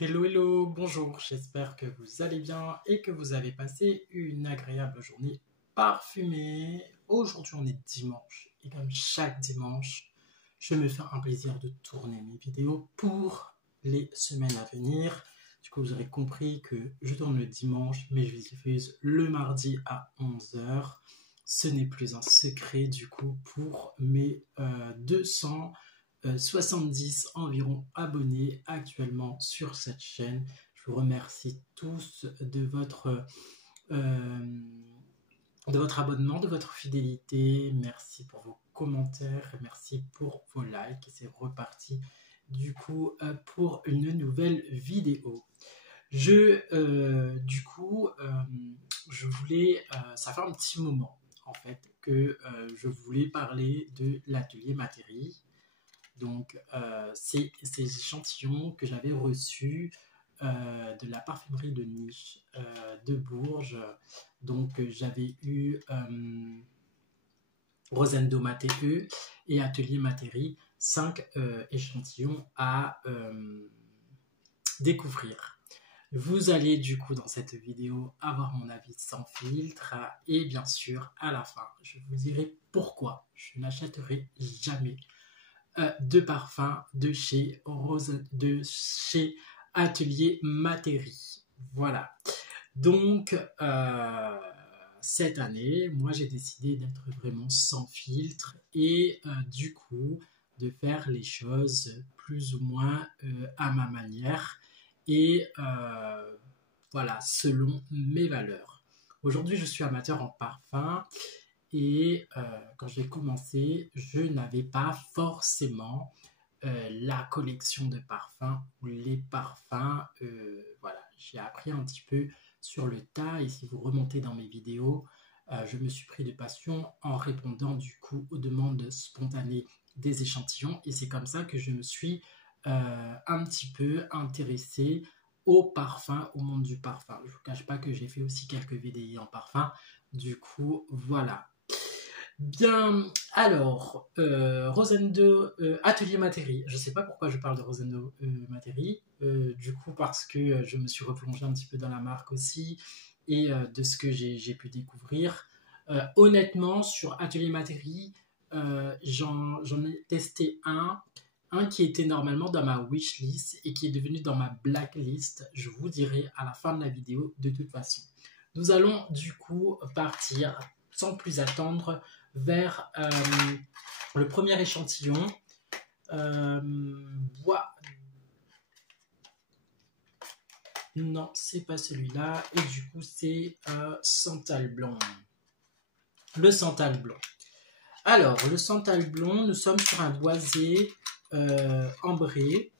Hello, hello, bonjour, j'espère que vous allez bien et que vous avez passé une agréable journée parfumée. Aujourd'hui on est dimanche et comme chaque dimanche, je me fais un plaisir de tourner mes vidéos pour les semaines à venir. Du coup vous aurez compris que je tourne le dimanche mais je diffuse le mardi à 11 heures. Ce n'est plus un secret du coup pour mes 270 environ abonnés actuellement sur cette chaîne. Je vous remercie tous euh, de votre abonnement, de votre fidélité. Merci pour vos commentaires, merci pour vos likes. C'est reparti du coup pour une nouvelle vidéo. Je voulais, ça fait un petit moment en fait que je voulais parler de l'atelier Matéri. Donc, c'est ces échantillons que j'avais reçus de la parfumerie de niche de Bourges. Donc, j'avais eu Rosendo Matteo et Atelier Matéri, 5 échantillons à découvrir. Vous allez du coup dans cette vidéo avoir mon avis sans filtre et bien sûr à la fin je vous dirai pourquoi je n'achèterai jamais de parfum de chez Atelier Matéri. Voilà. Donc, cette année, moi, j'ai décidé d'être vraiment sans filtre et du coup, de faire les choses plus ou moins à ma manière et voilà, selon mes valeurs. Aujourd'hui, je suis amateur en parfum. Et quand j'ai commencé, je n'avais pas forcément la collection de parfums ou les parfums. Voilà, j'ai appris un petit peu sur le tas. Et si vous remontez dans mes vidéos, je me suis pris de passion en répondant du coup aux demandes spontanées des échantillons. Et c'est comme ça que je me suis un petit peu intéressé au parfum, au monde du parfum. Je ne vous cache pas que j'ai fait aussi quelques VDI en parfum. Du coup, voilà. Bien, alors, Rosendo Atelier Matéri. Je ne sais pas pourquoi je parle de Rosendo Matéri. Du coup, parce que je me suis replongé un petit peu dans la marque aussi et de ce que j'ai pu découvrir. Honnêtement, sur Atelier Matéri, j'en ai testé un qui était normalement dans ma wishlist et qui est devenu dans ma blacklist. Je vous dirai à la fin de la vidéo de toute façon. Nous allons du coup partir sans plus attendre vers le premier échantillon. Bois. Non, c'est pas celui-là. Et du coup, c'est Santal Blanc. Le Santal Blanc. Alors, le Santal Blanc, nous sommes sur un boisé ambré.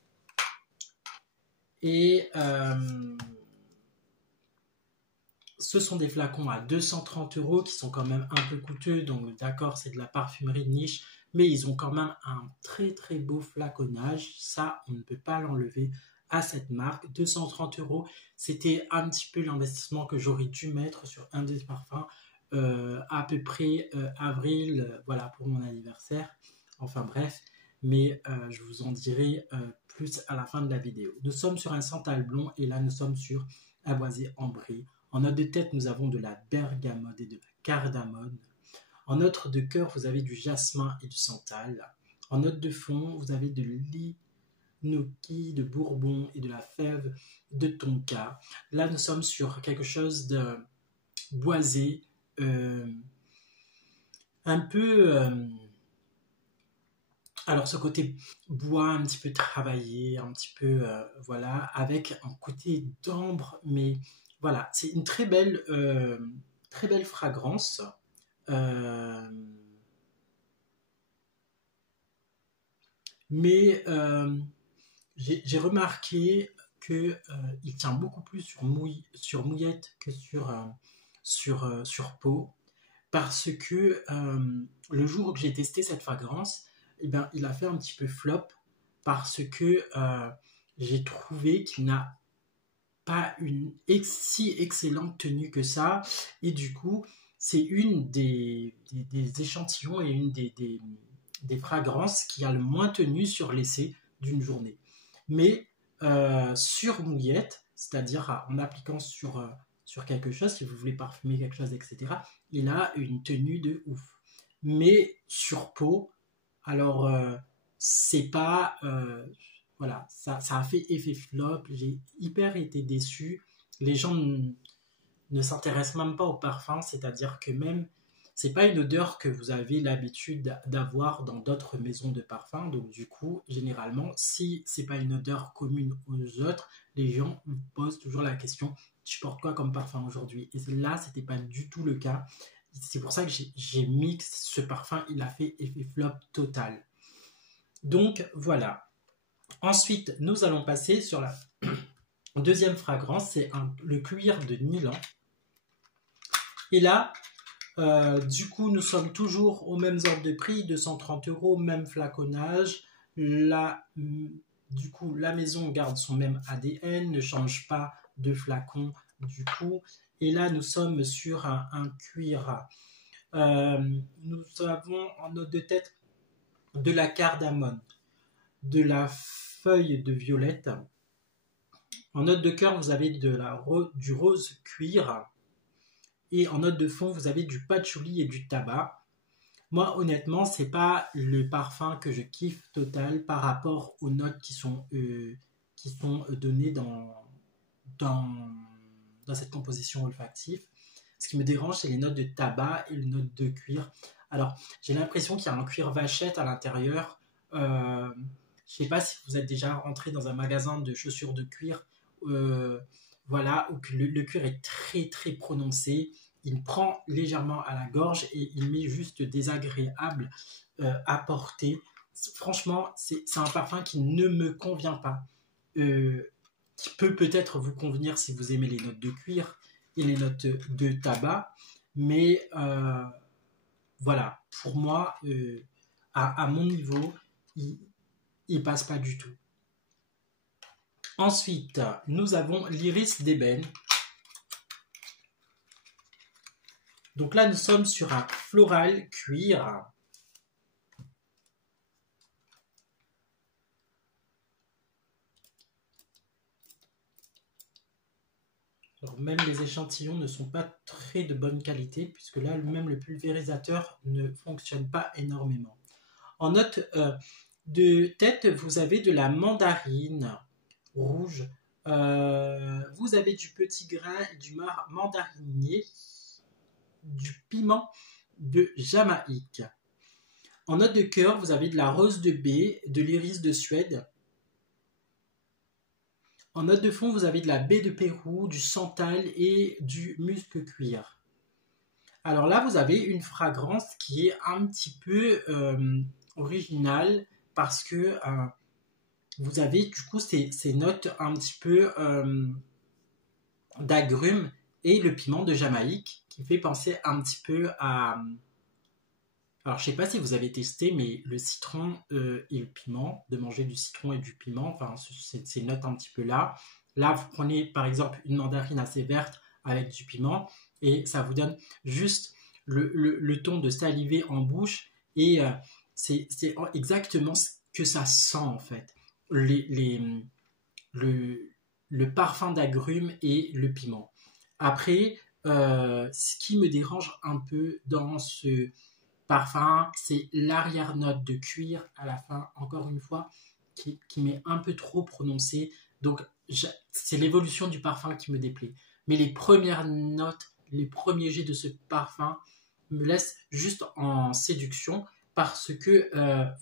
Et ce sont des flacons à 230 € qui sont quand même un peu coûteux. Donc d'accord, c'est de la parfumerie de niche, mais ils ont quand même un très très beau flaconnage. Ça, on ne peut pas l'enlever à cette marque. 230 €, c'était un petit peu l'investissement que j'aurais dû mettre sur un des parfums à peu près avril, voilà, pour mon anniversaire. Enfin bref, mais je vous en dirai plus à la fin de la vidéo. Nous sommes sur un Santal Blanc et là nous sommes sur un boisé ambré. En note de tête, nous avons de la bergamote et de la cardamone. En note de cœur, vous avez du jasmin et du santal. En note de fond, vous avez de l'hinoki, de bourbon et de la fève de tonka. Là, nous sommes sur quelque chose de boisé, un peu... alors, ce côté bois un petit peu travaillé, un petit peu, voilà, avec un côté d'ambre, mais voilà, c'est une très belle fragrance. Mais j'ai remarqué qu'il tient beaucoup plus sur mouillette que sur peau, parce que le jour où j'ai testé cette fragrance, eh ben, il a fait un petit peu flop, parce que j'ai trouvé qu'il n'a pas une si excellente tenue que ça, et du coup c'est une des échantillons et une des fragrances qui a le moins tenu sur l'essai d'une journée. Mais sur mouillette, c'est-à-dire en appliquant sur quelque chose, si vous voulez parfumer quelque chose, etc., il a une tenue de ouf. Mais sur peau, alors c'est pas... voilà, ça a fait effet flop, j'ai hyper été déçu. Les gens ne s'intéressent même pas au parfum, c'est-à-dire que même c'est pas une odeur que vous avez l'habitude d'avoir dans d'autres maisons de parfum. Donc du coup, généralement, si c'est pas une odeur commune aux autres, les gens vous posent toujours la question: tu portes quoi comme parfum aujourd'hui? Et là, c'était pas du tout le cas. C'est pour ça que j'ai mis que ce parfum, il a fait effet flop total. Donc voilà. Ensuite, nous allons passer sur la deuxième fragrance, c'est le cuir de Milan. Et là, du coup, nous sommes toujours aux mêmes ordres de prix, 230 €, même flaconnage. Là, du coup, la maison garde son même ADN, ne change pas de flacon du coup. Et là, nous sommes sur un cuir. Nous avons en note de tête de la cardamome, de la feuille de violette. En note de cœur, vous avez du rose cuir. Et en note de fond, vous avez du patchouli et du tabac. Moi, honnêtement, c'est pas le parfum que je kiffe total par rapport aux notes qui sont données dans cette composition olfactive. Ce qui me dérange, c'est les notes de tabac et les notes de cuir. Alors, j'ai l'impression qu'il y a un cuir vachette à l'intérieur. Je ne sais pas si vous êtes déjà rentré dans un magasin de chaussures de cuir, voilà, où le cuir est très très prononcé. Il prend légèrement à la gorge et il m'est juste désagréable à porter. Franchement, c'est un parfum qui ne me convient pas. Qui peut peut-être vous convenir si vous aimez les notes de cuir et les notes de tabac. Mais voilà, pour moi, à mon niveau, il passe pas du tout. Ensuite, nous avons l'iris d'ébène. Donc là, nous sommes sur un floral cuir. Alors même les échantillons ne sont pas très de bonne qualité, puisque là, même le pulvérisateur ne fonctionne pas énormément. En note de tête, vous avez de la mandarine rouge. Vous avez du petit grain, du mandarinier, du piment de Jamaïque. En note de cœur, vous avez de la rose de baie, de l'iris de Suède. En note de fond, vous avez de la baie de Pérou, du santal et du musc cuir. Alors là, vous avez une fragrance qui est un petit peu originale parce que vous avez du coup ces notes un petit peu d'agrumes et le piment de Jamaïque qui fait penser un petit peu à... Alors je sais pas si vous avez testé, mais le citron et le piment, de manger du citron et du piment, enfin ces notes un petit peu là. Là, vous prenez par exemple une mandarine assez verte avec du piment et ça vous donne juste le ton de saliver en bouche et c'est exactement ce que ça sent en fait. Le parfum d'agrumes et le piment. Après, ce qui me dérange un peu dans ce parfum, c'est l'arrière-note de cuir à la fin, encore une fois, qui m'est un peu trop prononcée. Donc, c'est l'évolution du parfum qui me déplaît. Mais les premières notes, les premiers jets de ce parfum me laissent juste en séduction parce que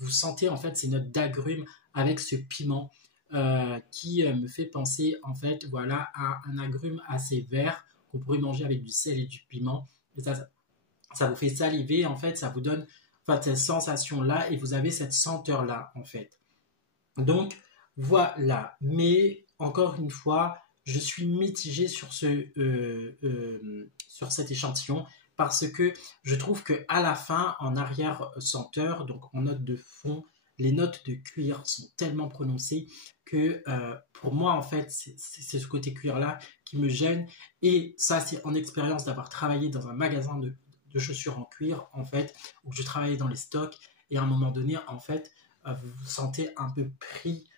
vous sentez en fait ces notes d'agrumes avec ce piment qui me fait penser en fait voilà à un agrume assez vert qu'on pourrait manger avec du sel et du piment. Et ça vous fait saliver en fait, ça vous donne en fait, cette sensation là et vous avez cette senteur là en fait. Donc voilà, mais encore une fois, je suis mitigé sur cet échantillon parce que je trouve que à la fin, en arrière senteur, donc en note de fond, les notes de cuir sont tellement prononcées que pour moi en fait c'est ce côté cuir là qui me gêne et ça c'est en expérience d'avoir travaillé dans un magasin de chaussures en cuir en fait où je travaillais dans les stocks et à un moment donné en fait vous vous sentez un peu pris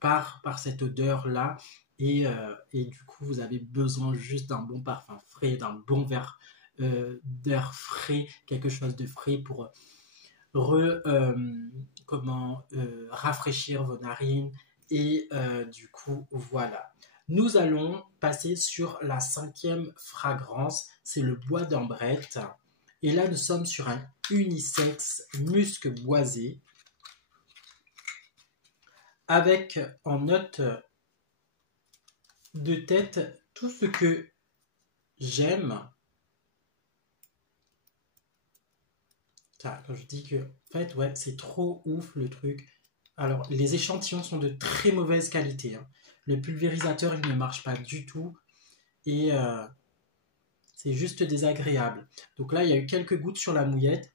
par cette odeur-là. Et du coup, vous avez besoin juste d'un bon parfum frais, d'un bon verre d'air frais, quelque chose de frais pour rafraîchir vos narines. Et du coup, voilà. Nous allons passer sur la 5e fragrance, c'est le bois d'ambrette. Et là, nous sommes sur un unisexe musc boisé, avec en note de tête tout ce que j'aime. Quand je dis que, en fait, ouais, c'est trop ouf le truc. Alors, les échantillons sont de très mauvaise qualité, hein. Le pulvérisateur, il ne marche pas du tout. Et c'est juste désagréable. Donc là, il y a eu quelques gouttes sur la mouillette.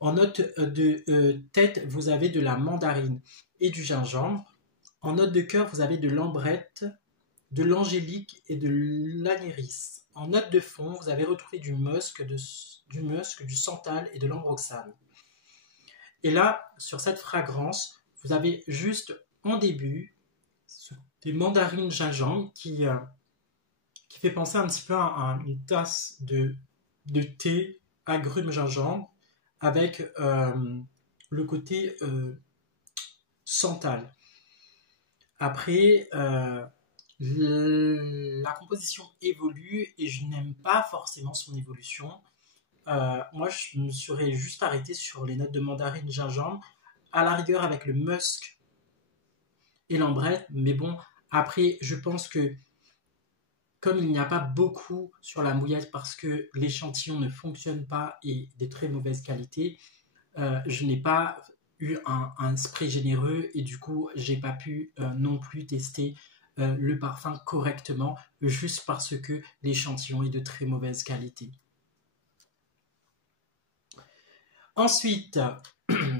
En note de tête, vous avez de la mandarine et du gingembre. En note de cœur, vous avez de l'ambrette, de l'angélique et de l'anéris. En note de fond, vous avez retrouvé du musc, du santal et de l'ambroxane. Et là, sur cette fragrance, vous avez juste en début des mandarines gingembre qui fait penser un petit peu à une tasse de thé agrumes gingembre avec le côté santal. Après, la composition évolue et je n'aime pas forcément son évolution. Moi, je me serais juste arrêté sur les notes de mandarine gingembre, à la rigueur avec le musk et l'ambrette. Mais bon, après, je pense que comme il n'y a pas beaucoup sur la mouillette parce que l'échantillon ne fonctionne pas et de très mauvaise qualité, je n'ai pas eu un spray généreux et du coup, j'ai pas pu non plus tester le parfum correctement juste parce que l'échantillon est de très mauvaise qualité. Ensuite,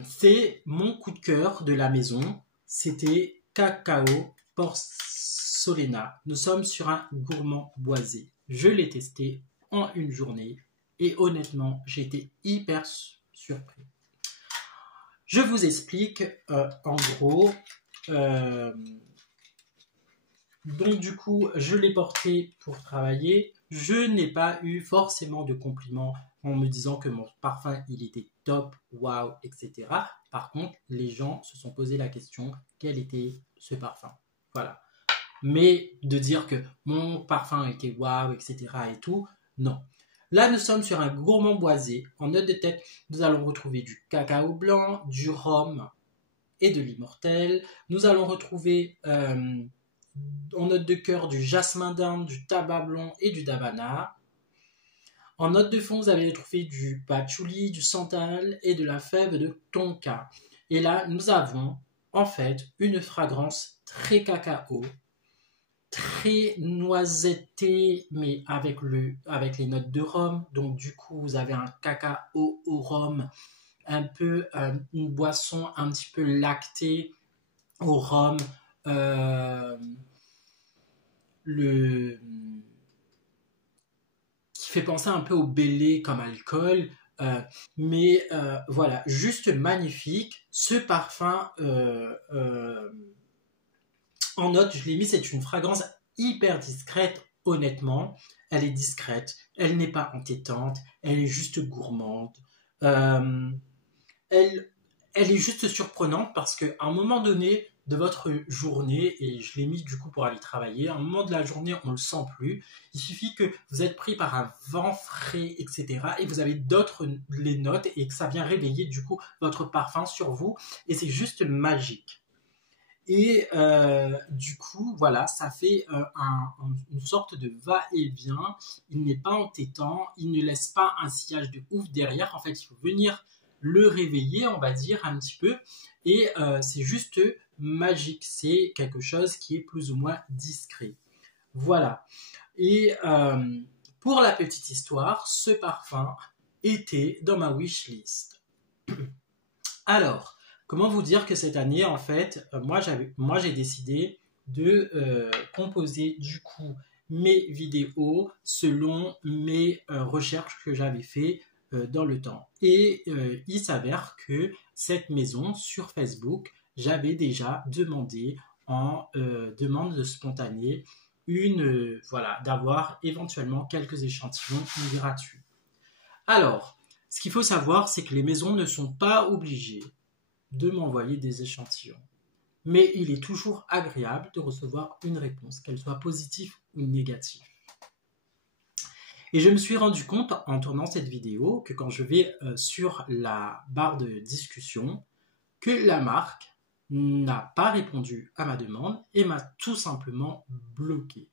c'est mon coup de cœur de la maison. C'était Cacao Porcelana. Nous sommes sur un gourmand boisé. Je l'ai testé en une journée et honnêtement, j'ai été hyper surpris. Je vous explique en gros. Donc du coup, je l'ai porté pour travailler. Je n'ai pas eu forcément de compliments en me disant que mon parfum, il était top, waouh, etc. Par contre, les gens se sont posé la question, quel était ce parfum? Voilà. Mais de dire que mon parfum était waouh, etc. et tout, non. Là, nous sommes sur un gourmand boisé. En note de tête, nous allons retrouver du cacao blanc, du rhum et de l'immortel. Nous allons retrouver en note de cœur du jasmin d'Inde, du tabac blanc et du davana. En note de fond, vous allez retrouver du patchouli, du santal et de la fève de tonka. Et là, nous avons en fait une fragrance très cacao, très noisetté, mais avec les notes de rhum. Donc du coup, vous avez un cacao au rhum, un peu une boisson un petit peu lactée au rhum. Qui fait penser un peu au Bélé comme alcool, mais voilà, juste magnifique. Ce parfum en note, je l'ai mis, c'est une fragrance hyper discrète, honnêtement. Elle est discrète, elle n'est pas entêtante, elle est juste gourmande. Elle est juste surprenante parce qu'à un moment donné de votre journée, et je l'ai mis du coup pour aller travailler, à un moment de la journée, on ne le sent plus. Il suffit que vous êtes pris par un vent frais, etc. et vous avez les notes et que ça vient réveiller du coup votre parfum sur vous et c'est juste magique. Et du coup, voilà, ça fait une sorte de va-et-vient. Il n'est pas entêtant, il ne laisse pas un sillage de ouf derrière. En fait, il faut venir le réveiller, on va dire, un petit peu. Et c'est juste magique. C'est quelque chose qui est plus ou moins discret. Voilà. Et pour la petite histoire, ce parfum était dans ma wishlist. Alors, comment vous dire que cette année, en fait, moi j'ai décidé de composer du coup mes vidéos selon mes recherches que j'avais fait dans le temps. Et il s'avère que cette maison sur Facebook, j'avais déjà demandé en demande spontanée voilà, d'avoir éventuellement quelques échantillons gratuits. Alors, ce qu'il faut savoir, c'est que les maisons ne sont pas obligées de m'envoyer des échantillons. Mais il est toujours agréable de recevoir une réponse, qu'elle soit positive ou négative. Et je me suis rendu compte en tournant cette vidéo que quand je vais sur la barre de discussion, que la marque n'a pas répondu à ma demande et m'a tout simplement bloqué.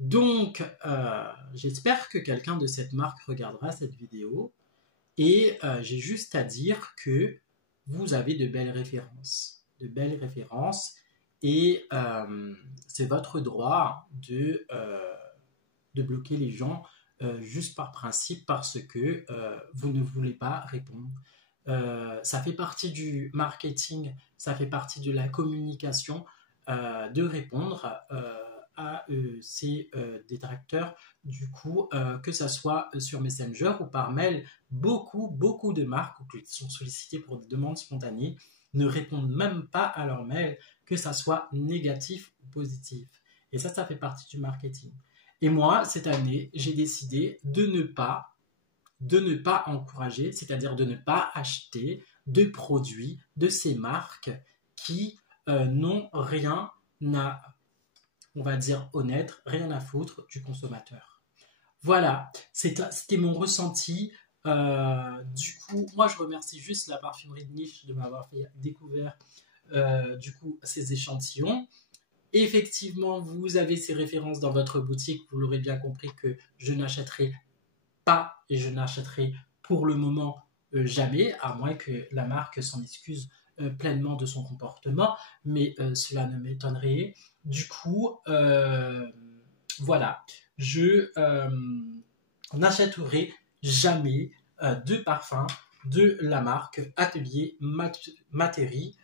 Donc, j'espère que quelqu'un de cette marque regardera cette vidéo et j'ai juste à dire que vous avez de belles références. Et c'est votre droit de bloquer les gens juste par principe parce que vous ne voulez pas répondre. Ça fait partie du marketing, ça fait partie de la communication de répondre à ces détracteurs. Du coup, que ça soit sur Messenger ou par mail, beaucoup de marques qui sont sollicitées pour des demandes spontanées ne répondent même pas à leur mail, que ça soit négatif ou positif. Et ça fait partie du marketing. Et moi, cette année, j'ai décidé de ne pas encourager, c'est-à-dire de ne pas acheter de produits de ces marques qui n'ont rien à, on va dire honnête, rien à foutre du consommateur. Voilà, c'était mon ressenti. Du coup, moi je remercie juste la parfumerie de niche de m'avoir fait découvrir du coup ces échantillons. Effectivement, vous avez ces références dans votre boutique, vous l'aurez bien compris que je n'achèterai pas et je n'achèterai pour le moment jamais, à moins que la marque s'en excuse pleinement de son comportement, mais cela ne m'étonnerait. Du coup, voilà, je n'achèterai jamais de parfum de la marque Atelier Matéri,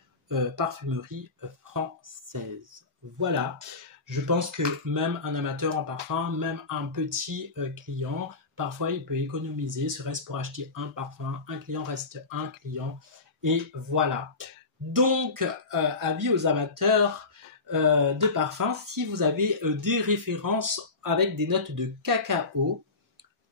parfumerie française. Voilà, je pense que même un amateur en parfum, même un petit client, parfois il peut économiser, serait-ce pour acheter un parfum, un client reste un client, et voilà. Donc, avis aux amateurs de parfum, si vous avez des références avec des notes de cacao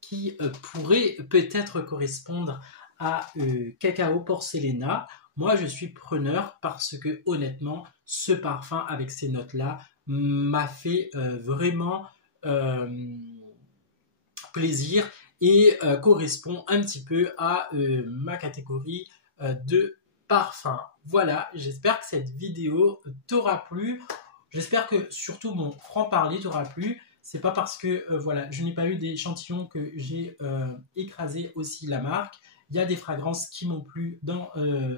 qui pourraient peut-être correspondre à Cacao Porcelena, moi je suis preneur parce que honnêtement, ce parfum avec ces notes-là m'a fait vraiment plaisir et correspond un petit peu à ma catégorie de parfum. Voilà, j'espère que cette vidéo t'aura plu. J'espère que surtout mon franc-parler t'aura plu. C'est pas parce que voilà, je n'ai pas eu d'échantillon que j'ai écrasé aussi la marque. Il y a des fragrances qui m'ont plu dans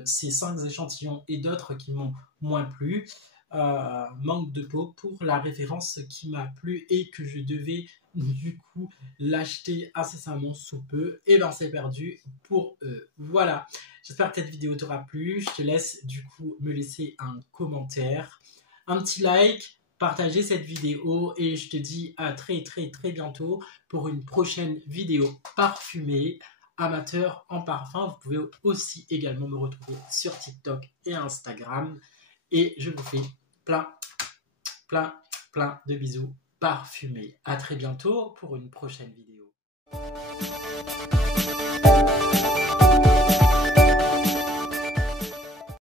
ces 5 échantillons et d'autres qui m'ont moins plu. Manque de peau pour la référence qui m'a plu et que je devais du coup l'acheter incessamment sous peu, et ben c'est perdu pour eux. Voilà, j'espère que cette vidéo t'aura plu. Je te laisse du coup me laisser un commentaire, un petit like, partager cette vidéo et je te dis à très bientôt pour une prochaine vidéo parfumée. Amateur en parfum, vous pouvez aussi également me retrouver sur TikTok et Instagram et je vous fais plein de bisous parfumés. À très bientôt pour une prochaine vidéo.